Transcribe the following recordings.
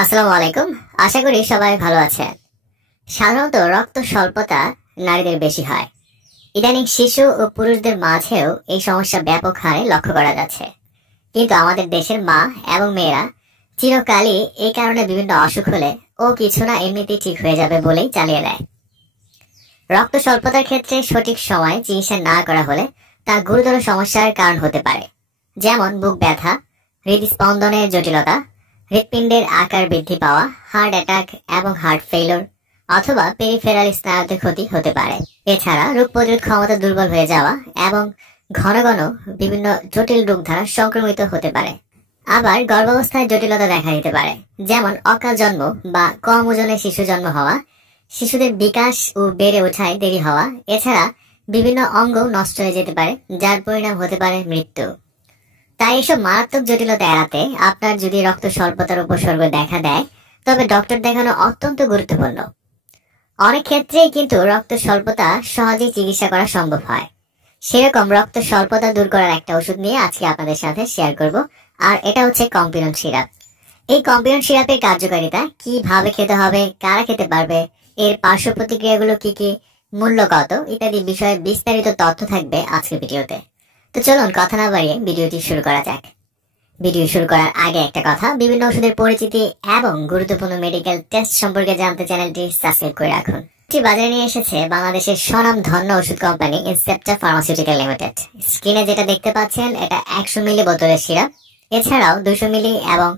আসসালামু আলাইকুম। আশা করি সবাই ভালো আছেন। সাধারণত রক্ত স্বল্পতা নারীদের বেশি হয়। ইদানিং শিশু ও পুরুষদের মাঝেও এই সমস্যা ব্যাপক হারে লক্ষ্য করা যাচ্ছে। কিন্তু আমাদের দেশের মা এবং মেয়েরা চিরকালই এই কারণে বিভিন্ন অসুখ হলে ও কিছু না এমনিতেই ঠিক হয়ে যাবে বলেই চালিয়ে দেয়। রক্ত স্বল্পতার ক্ষেত্রে সঠিক সময়ে চিকিৎসা না করা হলে তা গুরুতর সমস্যার কারণ হতে পারে, যেমন বুক ব্যথা, হৃদস্পন্দনের জটিলতা, হৃৎপিণ্ডের আকার বৃদ্ধি পাওয়া, হার্ট অ্যাটাক এবং হার্ট ফেইলিওর অথবা পেরিফেরাল স্নায়ুতে ক্ষতি হতে পারে। এছাড়া রোগ প্রতিরোধ ক্ষমতা দুর্বল হয়ে যাওয়া এবং ঘন ঘন বিভিন্ন জটিল রোগ দ্বারা সংক্রমিত হতে পারে। আবার গর্ভাবস্থায় জটিলতা দেখা দিতে পারে, যেমন অকাল জন্ম বা কম ওজনে শিশু জন্ম হওয়া, শিশুদের বিকাশ ও বেড়ে ওঠায় দেরি হওয়া। এছাড়া বিভিন্ন অঙ্গ নষ্ট হয়ে যেতে পারে, যার পরিণাম হতে পারে মৃত্যু। তাই এসব মারাত্মক জটিলতা এড়াতে আপনার যদি রক্ত স্বল্পতার উপসর্গ দেখা দেয়, তবে ডক্টর দেখানো অত্যন্ত গুরুত্বপূর্ণ। অনেক ক্ষেত্রেই কিন্তু রক্ত স্বল্পতা সহজেই চিকিৎসা করা সম্ভব হয়। সেরকম রক্ত স্বল্পতা দূর করার একটা ওষুধ নিয়ে আজকে আপনাদের সাথে শেয়ার করব, আর এটা হচ্ছে কম্পিরন সিরাপ। এই কম্পিরন সিরাপের কার্যকারিতা, কিভাবে খেতে হবে, কারা খেতে পারবে, এর পার্শ্ব প্রতিক্রিয়াগুলো কি, মূল্য কত ইত্যাদি বিষয়ে বিস্তারিত তথ্য থাকবে আজকের ভিডিওতে। তো চলুন কথা না বাড়িয়ে ভিডিওটি শুরু করা যাক। ভিডিও শুরু করার আগে একটা কথা, বিভিন্ন ওষুধের পরিচিতি এবং গুরুত্বপূর্ণ মেডিকেল টেস্ট সম্পর্কে জানতে চ্যানেলটি সাবস্ক্রাইব করে রাখুন। এটি বাজারে নিয়ে এসেছে বাংলাদেশের স্বনামধন্য ওষুধ কোম্পানি ইনসেপ্টা ফার্মাসিউটিক্যাল লিমিটেড। স্ক্রিনে যেটা দেখতে পাচ্ছেন এটা 100 মিলি বোতলের সিরাপ। এছাড়াও 200 মিলি এবং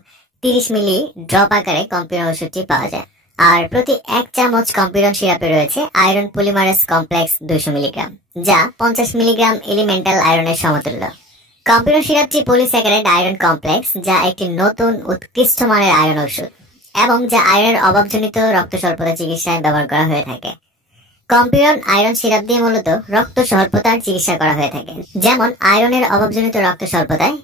30 মিলি ড্রপ আকারে কম্পিরন ওষুধটি পাওয়া যায়। আর প্রতি 1 চামচ কম্পিরন সিরাপে রয়েছে আয়রন পলিমারেজ কমপ্লেক্স 200 মিলিগ্রাম, যা 50 মিলিগ্রাম এলিমেন্টাল আয়রনের সমতুল্য। কম্পিরন সিরাপটি পলিস্যাকারাইড আয়রন কমপ্লেক্স, যা একটি নতুন উৎকৃষ্ট মানের আয়রন ওষুধ এবং যা আয়রনের অভাবজনিত রক্ত স্বল্পতা চিকিৎসায় ব্যবহার করা হয়ে থাকে। কম্পিরন আয়রন সিরাপ দিয়ে মূলত রক্ত স্বল্পতার চিকিৎসা করা হয়ে থাকে, যেমন আয়রনের অভাবজনিত রক্ত স্বল্পতায়,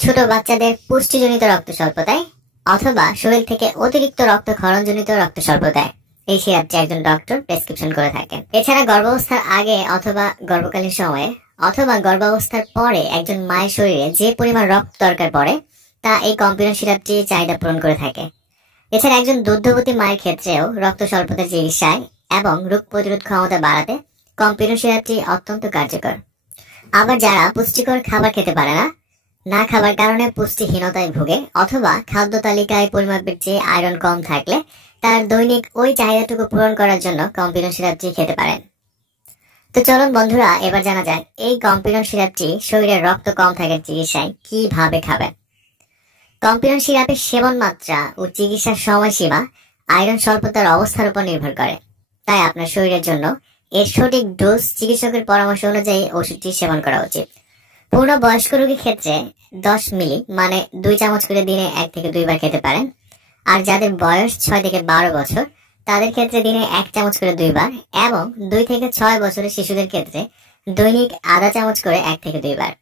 ছোট বাচ্চাদের পুষ্টিজনিত রক্ত স্বল্পতায় অথবা শরীর থেকে অতিরিক্ত রক্তক্ষরণজনিত রক্ত স্বল্পতায় এই সিরাপটি একজন ডক্টর প্রেসক্রিপশন করে থাকেন। এছাড়া গর্ভাবস্থার আগে অথবা গর্ভকালীন সময়ে অথবা গর্ভাবস্থার পরে একজন মায়ের শরীরে যে পরিমাণ রক্ত দরকার পড়ে তা এই কম্পিরন সিরাপটি চাহিদা পূরণ করে থাকে। এছাড়া একজন দুগ্ধবতী মায়ের ক্ষেত্রেও রক্ত স্বল্পতার চিকিৎসায় এবং রোগ প্রতিরোধ ক্ষমতা বাড়াতে কম্পিরন সিরাপটি অত্যন্ত কার্যকর। আবার যারা পুষ্টিকর খাবার খেতে পারে না খাবার কারণে পুষ্টিহীনতায় ভোগে অথবা খাদ্য তালিকায় পরিমাপের চেয়ে আয়রন কম থাকলে তার দৈনিক ওই চাহিদাটুকু পূরণ করার জন্য কম্পিরন সিরাপটি খেতে পারেন। তো চলুন বন্ধুরা, এবার জানা যাক এই কম্পিরন সিরাপটি শরীরের রক্ত কম থাকার চিকিৎসায় কিভাবে খাবেন। কম্পিরন সিরাপের সেবন মাত্রা ও চিকিৎসার সময়সীমা আয়রন স্বল্পতার অবস্থার উপর নির্ভর করে। তাই আপনার শরীরের জন্য এর সঠিক ডোজ চিকিৎসকের পরামর্শ অনুযায়ী ওষুধটি সেবন করা উচিত। পূর্ণ বয়স্ক রোগীর ক্ষেত্রে 10 মিলি মানে 2 চামচ করে দিনে 1 থেকে 2 বার খেতে পারেন। আর যাদের বয়স 6 থেকে 12 বছর তাদের ক্ষেত্রে দিনে 1 চামচ করে 2 বার, এবং 2 থেকে 6 বছরের শিশুদের ক্ষেত্রে দৈনিক আধা চামচ করে 1 থেকে 2 বার।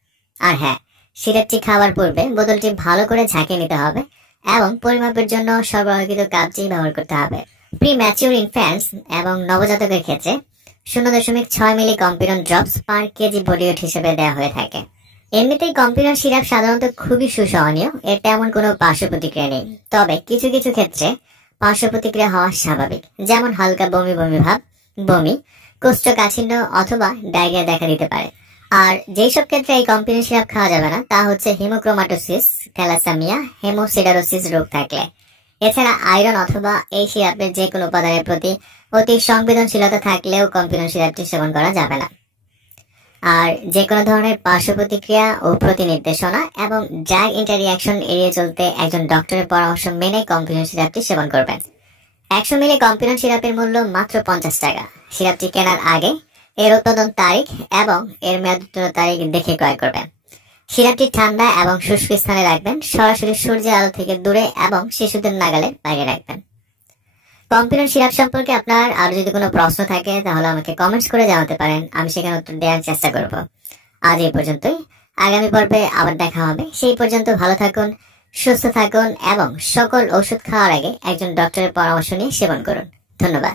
আর হ্যাঁ, সিরাপটি খাবার পূর্বে বোতলটি ভালো করে ঝাঁকিয়ে নিতে হবে এবং পরিমাপের জন্য সরবরাহকৃত কাপটি ব্যবহার করতে হবে। প্রি ম্যাচিউর ইনফ্যান্টস এবং নবজাতকের ক্ষেত্রে 0.6 মিলি কম্পিরন ড্রপস পার কেজি বডি ওয়েট হিসেবে দেওয়া হয়ে থাকে। এমনিতেই কম্পিরন সিরাপ সাধারণত খুবই সুসহনীয়, এর তেমন কোনো পার্শ্ব প্রতিক্রিয়া নেই। তবে কিছু কিছু ক্ষেত্রে পার্শ্ব প্রতিক্রিয়া হওয়া স্বাভাবিক, যেমন হালকা বমি বমি ভাব, বমি, কোষ্ঠকাঠিন্য অথবা ডায়রিয়া দেখা দিতে পারে। আর যেই সব ক্ষেত্রে এই কম্পিরন সিরাপ খাওয়া যাবে না তা হচ্ছে হিমোক্রোমাটোসিস, থ্যালাসেমিয়া, হেমোসিডারোসিস রোগ থাকলে। এছাড়া আয়রন অথবা এই সিরাপের যে কোনো উপাদানের প্রতি অতি সংবেদনশীলতা থাকলেও কম্পিরন সিরাপটি সেবন করা যাবে না। আর যে কোনো ধরনের পার্শ্ব প্রতিক্রিয়া ও প্রতিনির্দেশনা এবং ড্রাগ ইন্টাররিঅ্যাকশন এড়িয়ে চলতে একজন ডক্টরের পরামর্শ মেনে কম্পিরন সিরাপটি সেবন করবেন। 100 মিলি কম্পিরন সিরাপের মূল্য মাত্র 50 টাকা। সিরাপটি কেনার আগে এর উৎপাদন তারিখ এবং এর মেয়াদ উত্তীর্ণ তারিখ দেখে ক্রয় করবেন। সিরাপটি ঠান্ডা এবং শুষ্ক স্থানে রাখবেন, সরাসরি সূর্যের আলো থেকে দূরে এবং শিশুদের নাগালের বাইরে রাখবেন। কম্পিরন সিরাপ সম্পর্কে আপনার আরো যদি কোনো প্রশ্ন থাকে তাহলে আমাকে কমেন্টস করে জানাতে পারেন, আমি সেখানে উত্তর দেওয়ার চেষ্টা করব। আজ এই পর্যন্তই, আগামী পর্বে আবার দেখা হবে। সেই পর্যন্ত ভালো থাকুন, সুস্থ থাকুন এবং সকল ওষুধ খাওয়ার আগে একজন ডক্টরের পরামর্শ নিয়ে সেবন করুন। ধন্যবাদ।